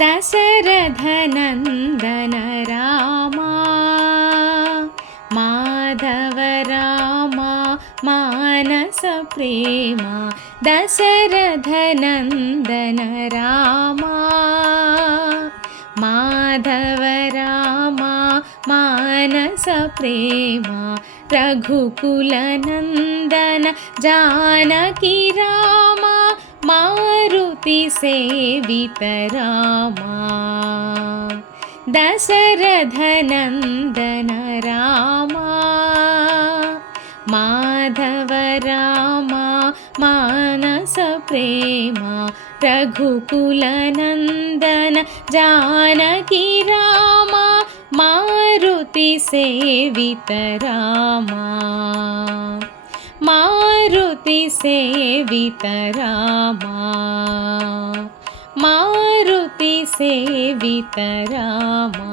Dasharathnandan Rama Madhav Rama Manas Prema Dasharathnandan Rama Madhav Rama Manas Prema रघुकुलनन्दन Janaki Rama Maruti सेवित Rama Dasharathnandan Rama Madhav Rama Manas Prema रघुकुलनन्दन Janaki Rama Maruti सेवित Rama Maruti सेवित Rama Maruti सेवित Rama.